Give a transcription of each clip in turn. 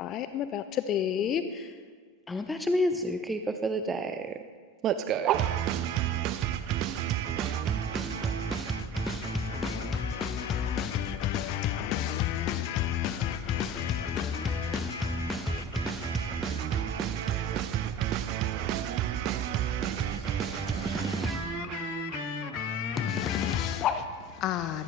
I'm about to be a zookeeper for the day. Let's go.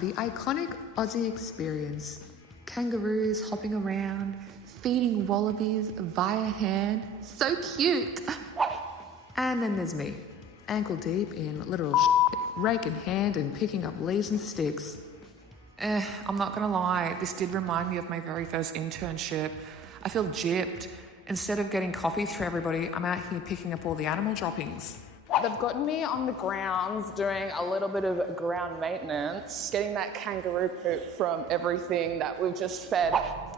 The iconic Aussie experience. Kangaroos hopping around, feeding wallabies via hand. So cute! And then there's me, ankle deep in literal shit, rake in hand and picking up leaves and sticks. I'm not gonna lie, this did remind me of my very first internship. I feel gypped. Instead of getting coffee through everybody, I'm out here picking up all the animal droppings. They've gotten me on the grounds doing a little bit of ground maintenance, getting that kangaroo poop from everything that we've just fed.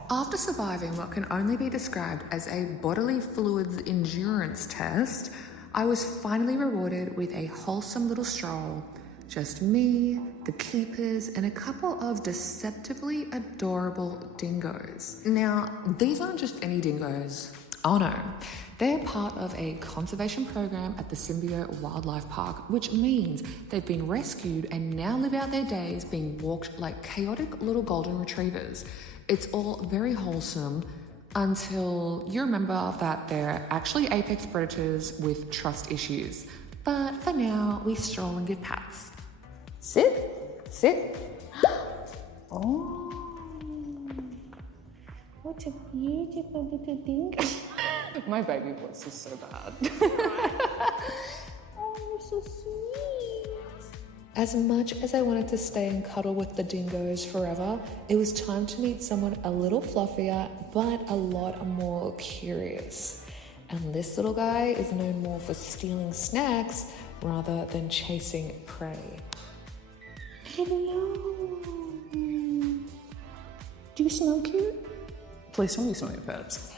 After surviving what can only be described as a bodily fluids endurance test, I was finally rewarded with a wholesome little stroll. Just me, the keepers, and a couple of deceptively adorable dingoes. Now, these aren't just any dingoes. Oh no. They're part of a conservation program at the Symbio Wildlife Park, which means they've been rescued and now live out their days being walked like chaotic little golden retrievers. It's all very wholesome until you remember that they're actually apex predators with trust issues. But for now, we stroll and give pats. Sit. Oh, what a beautiful little dingo. My baby voice is so bad. Oh, you're so sweet. As much as I wanted to stay and cuddle with the dingoes forever, it was time to meet someone a little fluffier, but a lot more curious. And this little guy is known more for stealing snacks rather than chasing prey. Hello. Do you smell cute? Please tell me some of your pets.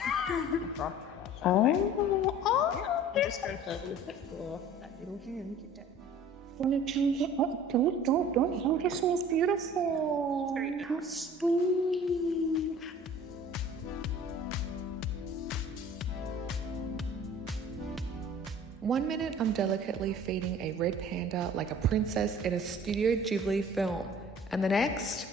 Oh. Just go further with that for that little hand. Don't. This one's beautiful. How sweet. One minute I'm delicately feeding a red panda like a princess in a Studio Ghibli film, and the next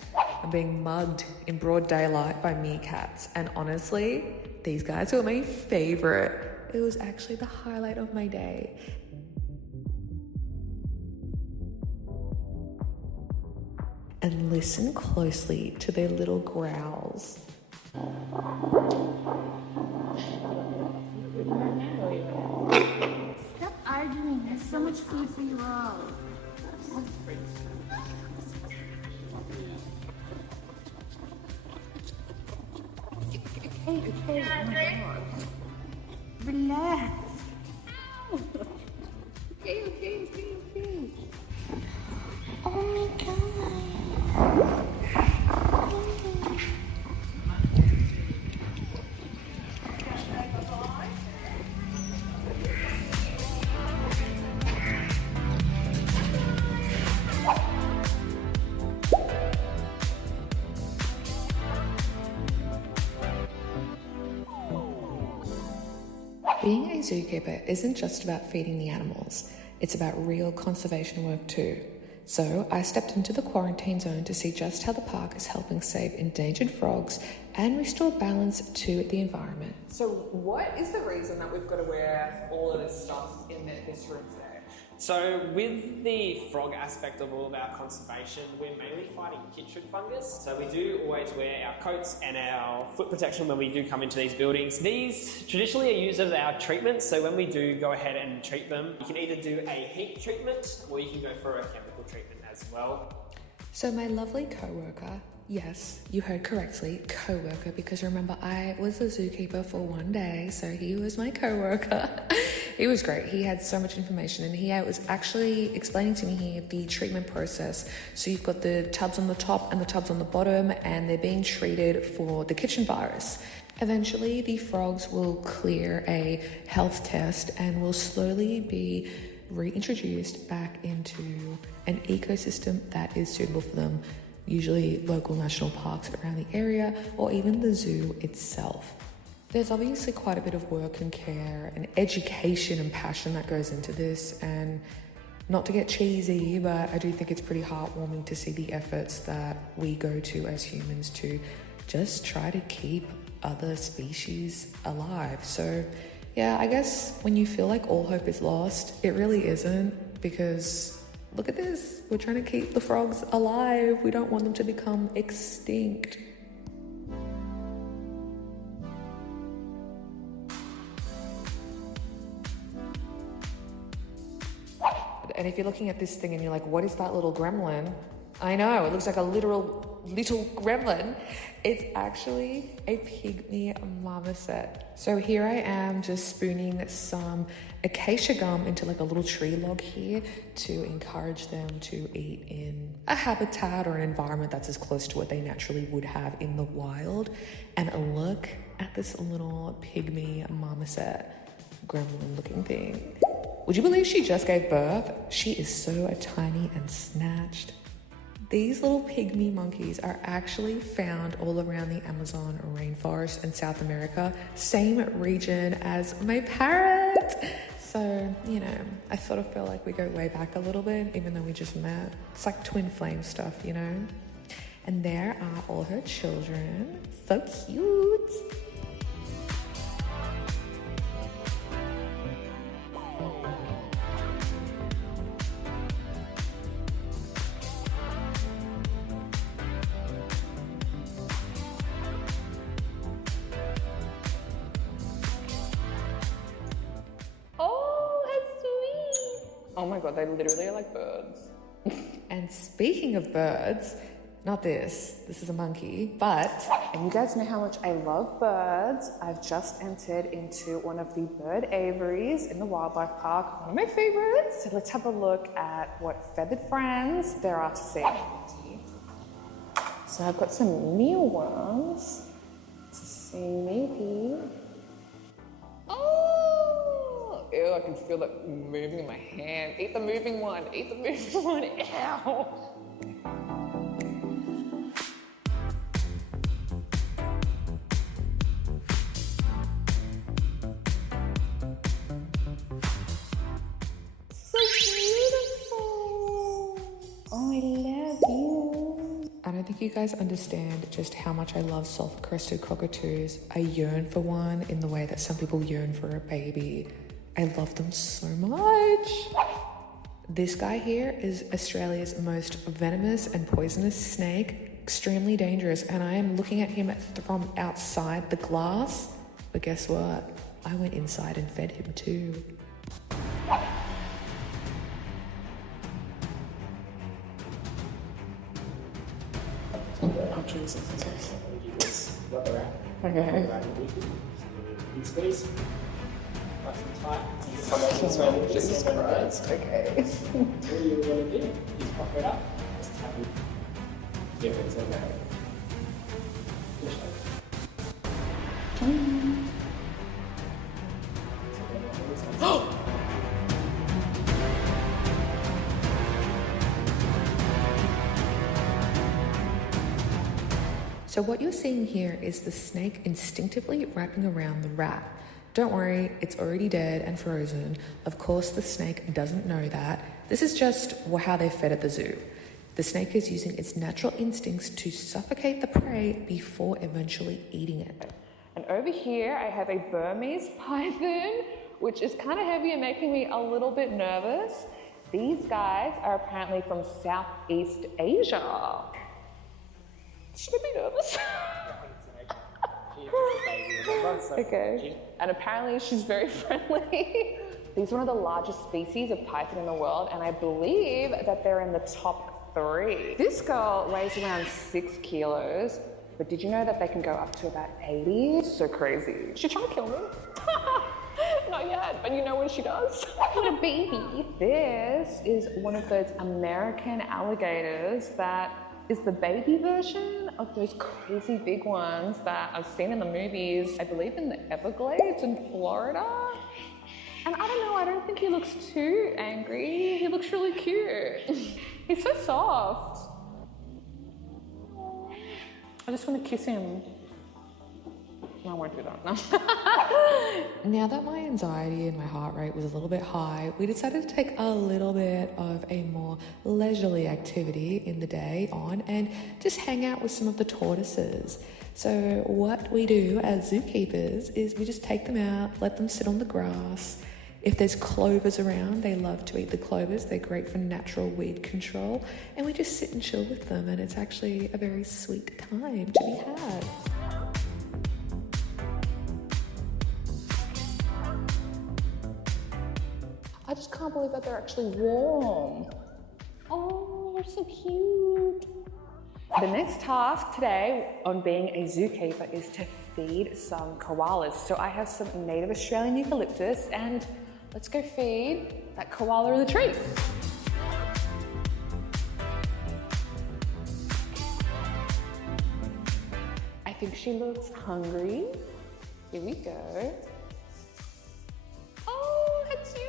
I'm being mugged in broad daylight by meerkats. And honestly, these guys were my favorite. It was actually the highlight of my day. And listen closely to their little growls. Stop arguing. There's so much food for you all. Okay. Oh my God. Relax. Okay. Oh my God. Being a zookeeper isn't just about feeding the animals, it's about real conservation work too. So I stepped into the quarantine zone to see just how the park is helping save endangered frogs and restore balance to the environment. So what is the reason that we've got to wear all of this stuff in this room today? So with the frog aspect of all of our conservation, we're mainly fighting chytrid fungus. So we do always wear our coats and our foot protection when we do come into these buildings. These traditionally are used as our treatments. So when we do go ahead and treat them, you can either do a heat treatment or you can go for a chemical treatment as well. So my lovely co-worker, yes, you heard correctly, co-worker, because remember I was a zookeeper for one day, so he was my co-worker. He was great. He had so much information and he was actually explaining to me here the treatment process. So you've got the tubs on the top and the tubs on the bottom and they're being treated for the kitchen virus. Eventually the frogs will clear a health test and will slowly be reintroduced back into an ecosystem that is suitable for them, usually local national parks around the area or even the zoo itself. There's obviously quite a bit of work and care and education and passion that goes into this, and not to get cheesy, but I do think it's pretty heartwarming to see the efforts that we go to as humans to just try to keep other species alive. So yeah, I guess when you feel like all hope is lost, it really isn't, because look at this, we're trying to keep the frogs alive. We don't want them to become extinct. And if you're looking at this thing and you're like, what is that little gremlin? I know, it looks like a literal little gremlin. It's actually a pygmy marmoset. So here I am just spooning some acacia gum into like a little tree log here to encourage them to eat in a habitat or an environment that's as close to what they naturally would have in the wild. And look at this little pygmy marmoset gremlin looking thing. Would you believe she just gave birth? She is so tiny and snatched. These little pygmy monkeys are actually found all around the Amazon rainforest in South America, same region as my parrot. So, you know, I sort of feel like we go way back a little bit, even though we just met. It's like twin flame stuff, you know? And there are all her children. So cute. Oh my God, they literally are like birds. And speaking of birds, not this is a monkey, but... And you guys know how much I love birds. I've just entered into one of the bird aviaries in the wildlife park, one of my favorites. So let's have a look at what feathered friends there are to see. So I've got some mealworms to see maybe. Oh, ew, I can feel it moving in my hand. Eat the moving one, eat the moving one, ow. So beautiful. Oh, I love you. I don't think you guys understand just how much I love sulfur-crested cockatoos. I yearn for one in the way that some people yearn for a baby. I love them so much. This guy here is Australia's most venomous and poisonous snake, extremely dangerous, and I am looking at him from outside the glass. But guess what? I went inside and fed him too. Oh, Jesus. Okay. Squeeze. Nice and tight. Jesus Christ. Okay. All you want to do is pop it up. Just tap it. If it's okay. Push it. So what you're seeing here is the snake instinctively wrapping around the rat. Don't worry, it's already dead and frozen. Of course, the snake doesn't know that. This is just how they're fed at the zoo. The snake is using its natural instincts to suffocate the prey before eventually eating it. And over here, I have a Burmese python, which is kind of heavy and making me a little bit nervous. These guys are apparently from Southeast Asia. Should I be nervous? Okay. And apparently she's very friendly. These are one of the largest species of python in the world, and I believe that they're in the top 3. This girl weighs around 6 kilos, but did you know that they can go up to about 80? So crazy. She's trying to kill me. Not yet, but you know when she does. What a baby. This is one of those American alligators that is the baby version of those crazy big ones that I've seen in the movies, I believe in the Everglades in Florida. And I don't know, I don't think he looks too angry. He looks really cute. He's so soft. I just want to kiss him. I won't do that. No. Now that my anxiety and my heart rate was a little bit high, we decided to take a little bit of a more leisurely activity in the day on and just hang out with some of the tortoises. So what we do as zookeepers is we just take them out, let them sit on the grass. If there's clovers around, they love to eat the clovers. They're great for natural weed control. And we just sit and chill with them, and it's actually a very sweet time to be had. I just can't believe that they're actually warm. Oh, they're so cute. The next task today on being a zookeeper is to feed some koalas. So I have some native Australian eucalyptus and let's go feed that koala in the tree. I think she looks hungry. Here we go. Oh, how cute.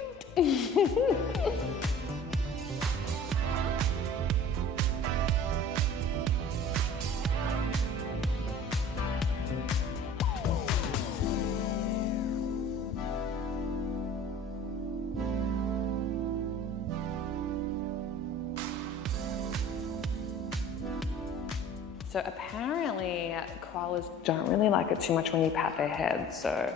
So apparently koalas don't really like it too much when you pat their head. So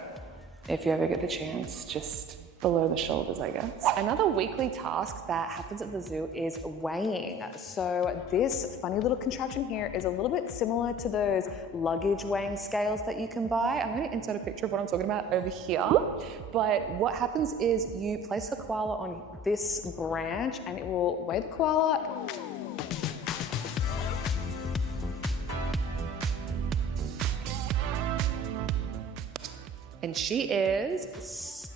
if you ever get the chance, just below the shoulders, I guess. Another weekly task that happens at the zoo is weighing. So this funny little contraption here is a little bit similar to those luggage weighing scales that you can buy. I'm going to insert a picture of what I'm talking about over here. But what happens is you place the koala on this branch and it will weigh the koala. And she is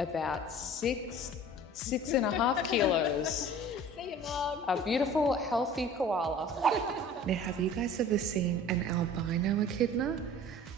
about 6.5 kilos. See you, Mom. A beautiful, healthy koala. Now, have you guys ever seen an albino echidna?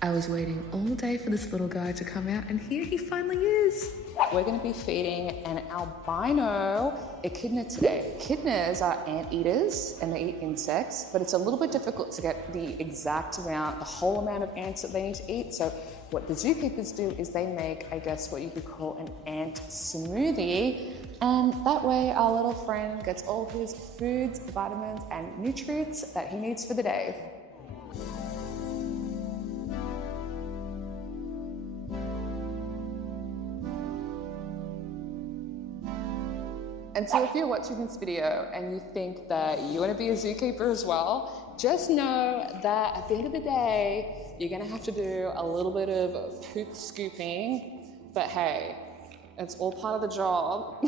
I was waiting all day for this little guy to come out, and here he finally is. We're going to be feeding an albino echidna today. Echidnas are anteaters and they eat insects, but it's a little bit difficult to get the exact amount, the whole amount of ants that they need to eat. So what the zookeepers do is they make, I guess, what you could call an ant smoothie. And that way our little friend gets all his foods, vitamins, and nutrients that he needs for the day. And so if you're watching this video and you think that you want to be a zookeeper as well, just know that at the end of the day, you're going to have to do a little bit of poop scooping, but hey, it's all part of the job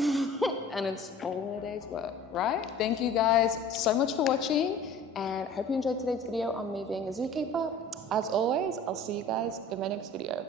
and it's all a day's work, right? Thank you guys so much for watching and hope you enjoyed today's video on me being a zookeeper. As always, I'll see you guys in my next video.